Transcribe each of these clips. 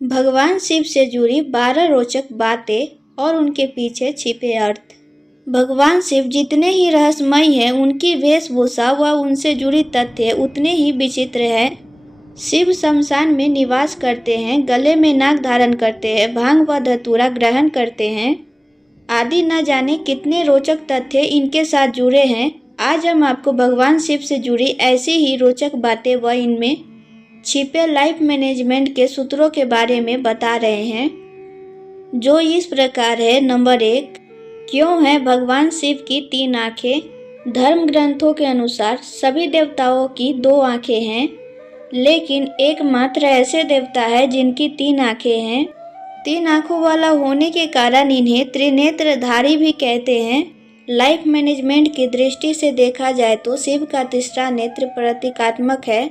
भगवान शिव से जुड़ी 12 रोचक बातें और उनके पीछे छिपे अर्थ। भगवान शिव जितने ही रहस्यमय हैं, उनकी वेशभूषा व उनसे जुड़ी तथ्य उतने ही विचित्र हैं। शिव शमशान में निवास करते हैं, गले में नाग धारण करते हैं, भांग व धतूरा ग्रहण करते हैं आदि न जाने कितने रोचक तथ्य इनके साथ जुड़े हैं। आज हम आपको भगवान शिव से जुड़ी ऐसी ही रोचक बातें व इनमें छिपे लाइफ मैनेजमेंट के सूत्रों के बारे में बता रहे हैं, जो इस प्रकार है। नंबर 1, क्यों है भगवान शिव की 3 आंखें? धर्म ग्रंथों के अनुसार सभी देवताओं की 2 आंखें हैं, लेकिन एकमात्र ऐसे देवता है जिनकी 3 आंखें हैं। 3 आंखों वाला होने के कारण इन्हें त्रिनेत्रधारी भी कहते हैं। लाइफ मैनेजमेंट की दृष्टि से देखा जाए तो शिव का तीसरा नेत्र प्रतीकात्मक है।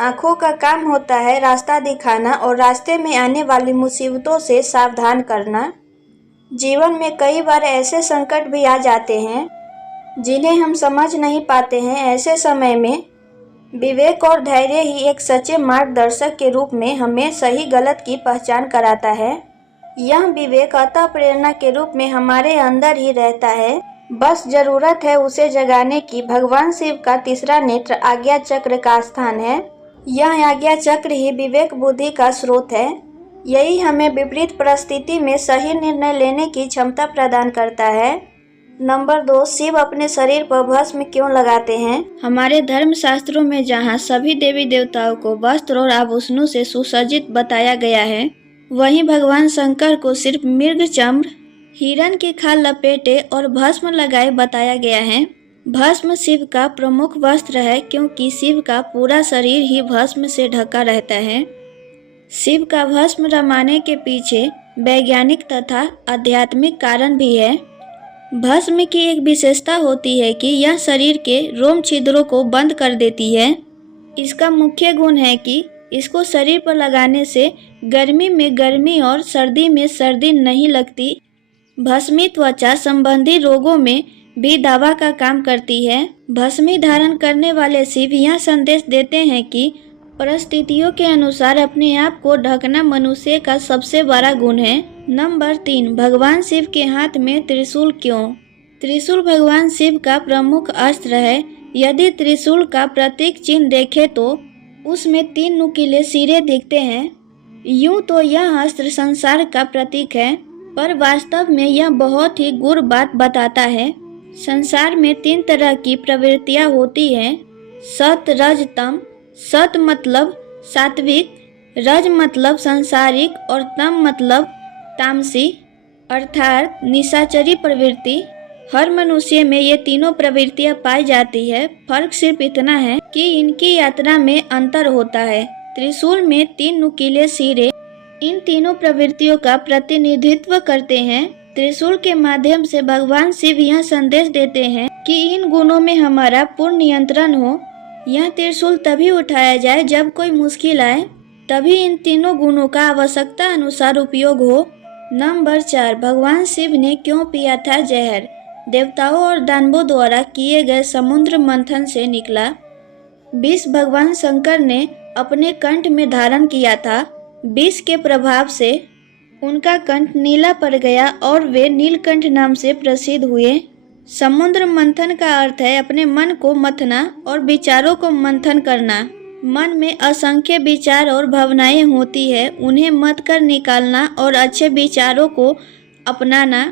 आंखों का काम होता है रास्ता दिखाना और रास्ते में आने वाली मुसीबतों से सावधान करना। जीवन में कई बार ऐसे संकट भी आ जाते हैं जिन्हें हम समझ नहीं पाते हैं। ऐसे समय में विवेक और धैर्य ही एक सच्चे मार्गदर्शक के रूप में हमें सही गलत की पहचान कराता है। यह विवेक अतः प्रेरणा के रूप में हमारे अंदर ही रहता है, बस जरूरत है उसे जगाने की। भगवान शिव का तीसरा नेत्र आज्ञा चक्र का स्थान है। यह आज्ञा चक्र ही विवेक बुद्धि का स्रोत है। यही हमें विपरीत परिस्थिति में सही निर्णय लेने की क्षमता प्रदान करता है। नंबर 2, शिव अपने शरीर पर भस्म क्यों लगाते हैं? हमारे धर्म शास्त्रों में जहाँ सभी देवी देवताओं को वस्त्र और आभूषणों से सुसज्जित बताया गया है, वहीं भगवान शंकर को सिर्फ मृग चम्र, हिरण की खाल लपेटे और भस्म लगाए बताया गया है। भस्म शिव का प्रमुख वस्त्र है, क्योंकि शिव का पूरा शरीर ही भस्म से ढका रहता है। शिव का भस्म रमाने के पीछे वैज्ञानिक तथा आध्यात्मिक कारण भी है। भस्म की एक विशेषता होती है कि यह शरीर के रोम छिद्रों को बंद कर देती है। इसका मुख्य गुण है कि इसको शरीर पर लगाने से गर्मी में गर्मी और सर्दी में सर्दी नहीं लगती। भस्मी त्वचा संबंधी रोगों में भी दवा का काम करती है। भस्मी धारण करने वाले शिव यह संदेश देते हैं कि परिस्थितियों के अनुसार अपने आप को ढकना मनुष्य का सबसे बड़ा गुण है। नंबर 3, भगवान शिव के हाथ में त्रिशूल क्यों? त्रिशूल भगवान शिव का प्रमुख अस्त्र है। यदि त्रिशूल का प्रतीक चिन्ह देखें तो उसमें 3 नुकीले सिरे दिखते हैं। यूं तो यह अस्त्र संसार का प्रतीक है, पर वास्तव में यह बहुत ही गूढ़ बात बताता है। संसार में 3 तरह की प्रवृत्तियां होती हैं, सत, रज, तम। सत मतलब सात्विक, रज मतलब सांसारिक और तम मतलब तामसी अर्थात निशाचरी प्रवृत्ति। हर मनुष्य में ये तीनों प्रवृत्तियां पाई जाती है। फर्क सिर्फ इतना है कि इनकी यात्रा में अंतर होता है। त्रिशूल में 3 नुकीले सिरे इन तीनों प्रवृत्तियों का प्रतिनिधित्व करते हैं। त्रिशूल के माध्यम से भगवान शिव यह संदेश देते हैं कि इन गुणों में हमारा पूर्ण नियंत्रण हो। यह त्रिशूल तभी उठाया जाए जब कोई मुश्किल आए, तभी इन तीनों गुणों का आवश्यकता अनुसार उपयोग हो। नंबर 4, भगवान शिव ने क्यों पिया था जहर? देवताओं और दानवों द्वारा किए गए समुद्र मंथन से निकला विष भगवान शंकर ने अपने कंठ में धारण किया था। विष के प्रभाव से उनका कंठ नीला पड़ गया और वे नीलकंठ नाम से प्रसिद्ध हुए। समुद्र मंथन का अर्थ है अपने मन को मथना और विचारों को मंथन करना। मन में असंख्य विचार और भावनाएं होती है, उन्हें मथ कर निकालना और अच्छे विचारों को अपनाना।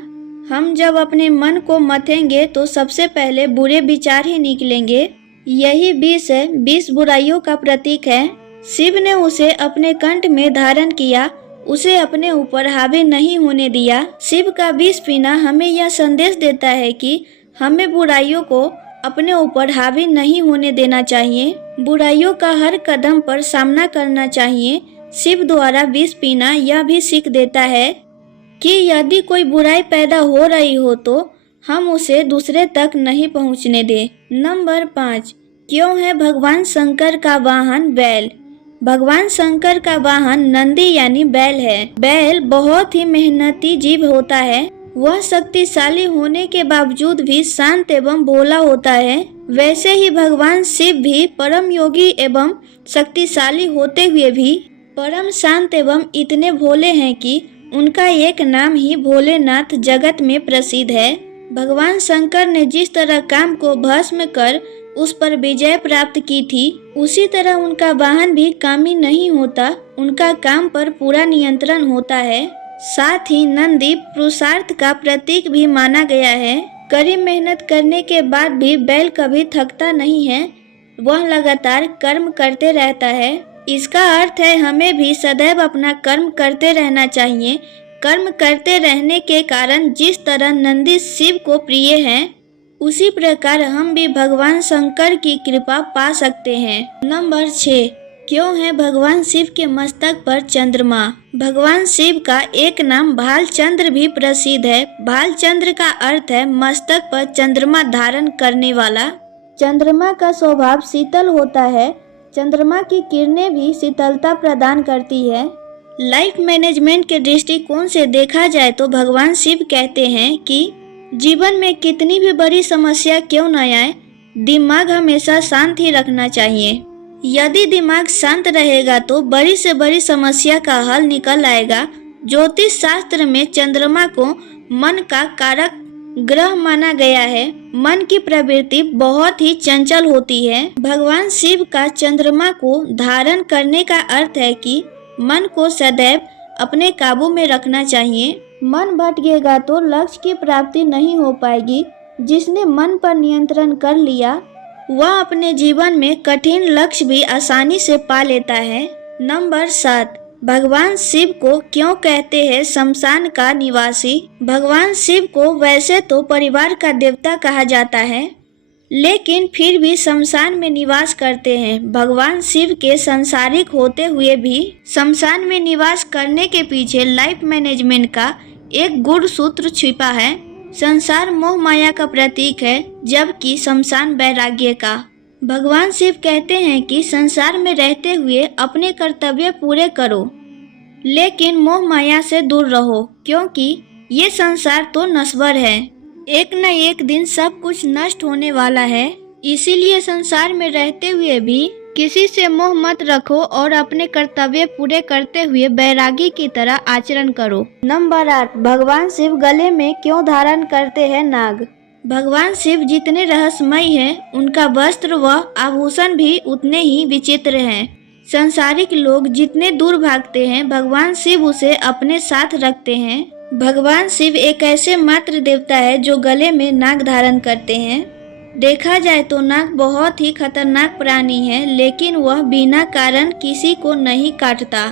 हम जब अपने मन को मथेंगे तो सबसे पहले बुरे विचार ही निकलेंगे। यही विष है, विष बुराइयों का प्रतीक है। शिव ने उसे अपने कंठ में धारण किया, उसे अपने ऊपर हावी नहीं होने दिया। शिव का विष पीना हमें यह संदेश देता है कि हमें बुराइयों को अपने ऊपर हावी नहीं होने देना चाहिए। बुराइयों का हर कदम पर सामना करना चाहिए। शिव द्वारा विष पीना यह भी सीख देता है कि यदि कोई बुराई पैदा हो रही हो तो हम उसे दूसरे तक नहीं पहुंचने दें। नंबर 5, क्यों है भगवान शंकर का वाहन बैल? भगवान शंकर का वाहन नंदी यानी बैल है। बैल बहुत ही मेहनती जीव होता है। वह शक्तिशाली होने के बावजूद भी शांत एवं भोला होता है। वैसे ही भगवान शिव भी परम योगी एवं शक्तिशाली होते हुए भी परम शांत एवं इतने भोले हैं कि उनका एक नाम ही भोलेनाथ जगत में प्रसिद्ध है। भगवान शंकर ने जिस तरह काम को भस्म कर उस पर विजय प्राप्त की थी, उसी तरह उनका वाहन भी कामी नहीं होता, उनका काम पर पूरा नियंत्रण होता है। साथ ही नंदी पुरुषार्थ का प्रतीक भी माना गया है। कड़ी मेहनत करने के बाद भी बैल कभी थकता नहीं है, वह लगातार कर्म करते रहता है। इसका अर्थ है हमें भी सदैव अपना कर्म करते रहना चाहिए। कर्म करते रहने के कारण जिस तरह नंदी शिव को प्रिय हैं, उसी प्रकार हम भी भगवान शंकर की कृपा पा सकते हैं। नंबर 6, क्यों है भगवान शिव के मस्तक पर चंद्रमा? भगवान शिव का एक नाम भालचंद्र भी प्रसिद्ध है। भालचंद्र का अर्थ है मस्तक पर चंद्रमा धारण करने वाला। चंद्रमा का स्वभाव शीतल होता है। चंद्रमा की किरणें भी शीतलता प्रदान करती है। लाइफ मैनेजमेंट के दृष्टिकोण से देखा जाए तो भगवान शिव कहते हैं कि जीवन में कितनी भी बड़ी समस्या क्यों न आए, दिमाग हमेशा शांत ही रखना चाहिए। यदि दिमाग शांत रहेगा तो बड़ी से बड़ी समस्या का हल निकल आएगा। ज्योतिष शास्त्र में चंद्रमा को मन का कारक ग्रह माना गया है। मन की प्रवृत्ति बहुत ही चंचल होती है। भगवान शिव का चंद्रमा को धारण करने का अर्थ है कि मन को सदैव अपने काबू में रखना चाहिए। मन भटकेगा तो लक्ष्य की प्राप्ति नहीं हो पाएगी। जिसने मन पर नियंत्रण कर लिया, वह अपने जीवन में कठिन लक्ष्य भी आसानी से पा लेता है। नंबर 7, भगवान शिव को क्यों कहते हैं शमशान का निवासी? भगवान शिव को वैसे तो परिवार का देवता कहा जाता है, लेकिन फिर भी शमशान में निवास करते हैं। भगवान शिव के संसारिक होते हुए भी शमशान में निवास करने के पीछे लाइफ मैनेजमेंट का एक गूढ़ सूत्र छिपा है। संसार मोह माया का प्रतीक है, जबकि शमशान वैराग्य का। भगवान शिव कहते हैं कि संसार में रहते हुए अपने कर्तव्य पूरे करो, लेकिन मोह माया से दूर रहो, क्योंकि ये संसार तो नश्वर है। एक न एक दिन सब कुछ नष्ट होने वाला है। इसीलिए संसार में रहते हुए भी किसी से मोह मत रखो और अपने कर्तव्य पूरे करते हुए बैरागी की तरह आचरण करो। नंबर 8, भगवान शिव गले में क्यों धारण करते हैं नाग? भगवान शिव जितने रहस्यमय हैं, उनका वस्त्र व आभूषण भी उतने ही विचित्र हैं। संसारिक लोग जितने दूर भागते हैं, भगवान शिव उसे अपने साथ रखते हैं। भगवान शिव एक ऐसे मात्र देवता है जो गले में नाग धारण करते हैं। देखा जाए तो नाग बहुत ही खतरनाक प्राणी है, लेकिन वह बिना कारण किसी को नहीं काटता।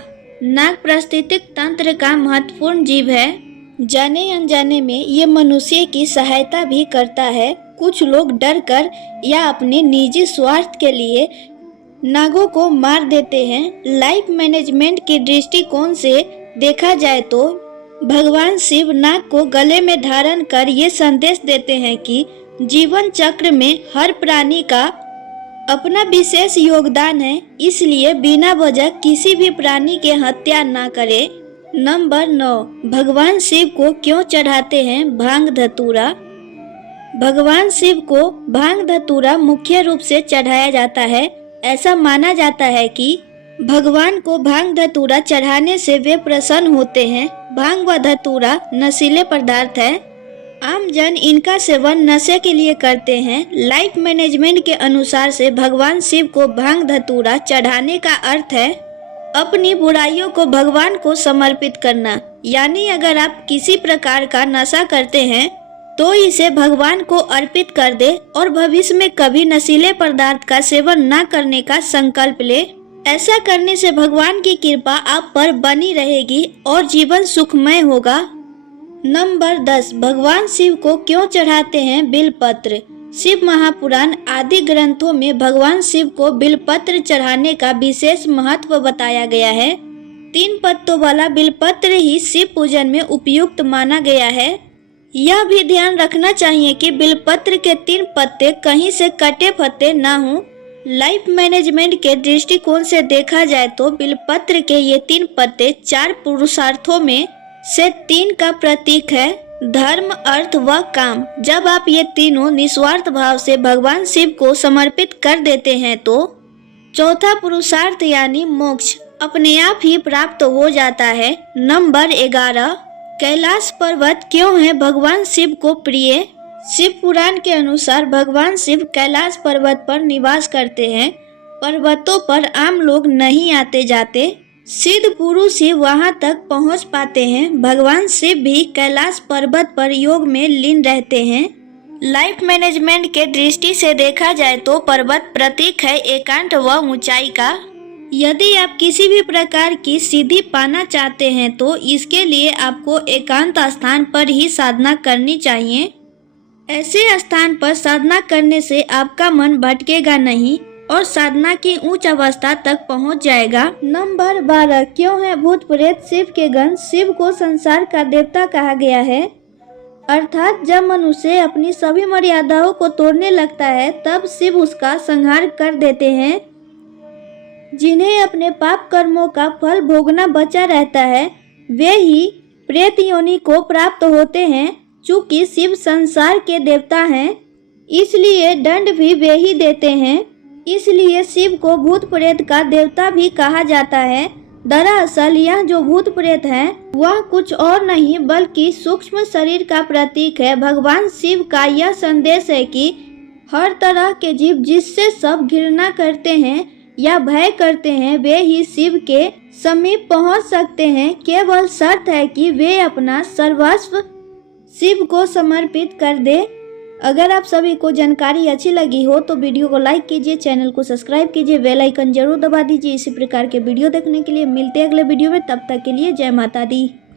नाग पारिस्थितिक तंत्र का महत्वपूर्ण जीव है। जाने अनजाने में ये मनुष्य की सहायता भी करता है। कुछ लोग डर कर या अपने निजी स्वार्थ के लिए नागों को मार देते हैं। लाइफ मैनेजमेंट के दृष्टिकोण से देखा जाए तो भगवान शिव नाग को गले में धारण कर ये संदेश देते हैं कि जीवन चक्र में हर प्राणी का अपना विशेष योगदान है, इसलिए बिना वजह किसी भी प्राणी के हत्या ना करे। नंबर 9, भगवान शिव को क्यों चढ़ाते हैं भांग धतूरा? भगवान शिव को भांग धतूरा मुख्य रूप से चढ़ाया जाता है। ऐसा माना जाता है कि भगवान को भांग धतूरा चढ़ाने से वे प्रसन्न होते हैं। भांग व धतूरा नशीले पदार्थ है। आम जन इनका सेवन नशे के लिए करते हैं। लाइफ मैनेजमेंट के अनुसार से भगवान शिव को भांग धतूरा चढ़ाने का अर्थ है अपनी बुराइयों को भगवान को समर्पित करना। यानी अगर आप किसी प्रकार का नशा करते हैं तो इसे भगवान को अर्पित कर दे और भविष्य में कभी नशीले पदार्थ का सेवन न करने का संकल्प ले। ऐसा करने से भगवान की कृपा आप पर बनी रहेगी और जीवन सुखमय होगा। नंबर 10, भगवान शिव को क्यों चढ़ाते हैं बिलपत्र? शिव महापुराण आदि ग्रंथों में भगवान शिव को बिलपत्र चढ़ाने का विशेष महत्व बताया गया है। 3 पत्तों वाला बिलपत्र ही शिव पूजन में उपयुक्त माना गया है। यह भी ध्यान रखना चाहिए कि बिलपत्र के 3 पत्ते कहीं से कटे फटे ना हों। लाइफ मैनेजमेंट के दृष्टिकोण से देखा जाए तो बिलपत्र के ये 3 पत्ते 4 पुरुषार्थों में से 3 का प्रतीक है, धर्म, अर्थ व काम। जब आप ये तीनों निस्वार्थ भाव से भगवान शिव को समर्पित कर देते हैं तो चौथा पुरुषार्थ यानी मोक्ष अपने आप ही प्राप्त हो जाता है। नंबर 11, कैलाश पर्वत क्यों है भगवान शिव को प्रिय? शिव पुराण के अनुसार भगवान शिव कैलाश पर्वत पर निवास करते हैं। पर्वतों पर आम लोग नहीं आते जाते, सिद्ध पुरुष ही वहां तक पहुंच पाते हैं। भगवान शिव भी कैलाश पर्वत पर योग में लीन रहते हैं। लाइफ मैनेजमेंट के दृष्टि से देखा जाए तो पर्वत प्रतीक है एकांत व ऊंचाई का। यदि आप किसी भी प्रकार की सिद्धि पाना चाहते हैं तो इसके लिए आपको एकांत स्थान पर ही साधना करनी चाहिए। ऐसे स्थान पर साधना करने से आपका मन भटकेगा नहीं और साधना की उच्च अवस्था तक पहुंच जाएगा। नंबर 12, क्यों है भूत प्रेत शिव के गण? शिव को संसार का देवता कहा गया है, अर्थात जब मनुष्य अपनी सभी मर्यादाओं को तोड़ने लगता है तब शिव उसका संहार कर देते हैं। जिन्हें अपने पाप कर्मों का फल भोगना बचा रहता है वे ही प्रेत योनि को प्राप्त होते हैं। चूंकि शिव संसार के देवता हैं इसलिए दंड भी वे ही देते हैं, इसलिए शिव को भूत प्रेत का देवता भी कहा जाता है। दरअसल यह जो भूत प्रेत है वह कुछ और नहीं बल्कि सूक्ष्म शरीर का प्रतीक है। भगवान शिव का यह संदेश है कि हर तरह के जीव जिससे सब घृणा करते हैं या भय करते हैं वे ही शिव के समीप पहुंच सकते हैं। केवल शर्त है कि वे अपना सर्वस्व शिव को समर्पित कर दे। अगर आप सभी को जानकारी अच्छी लगी हो तो वीडियो को लाइक कीजिए, चैनल को सब्सक्राइब कीजिए, बेल आइकन जरूर दबा दीजिए। इसी प्रकार के वीडियो देखने के लिए मिलते हैं अगले वीडियो में। तब तक के लिए जय माता दी।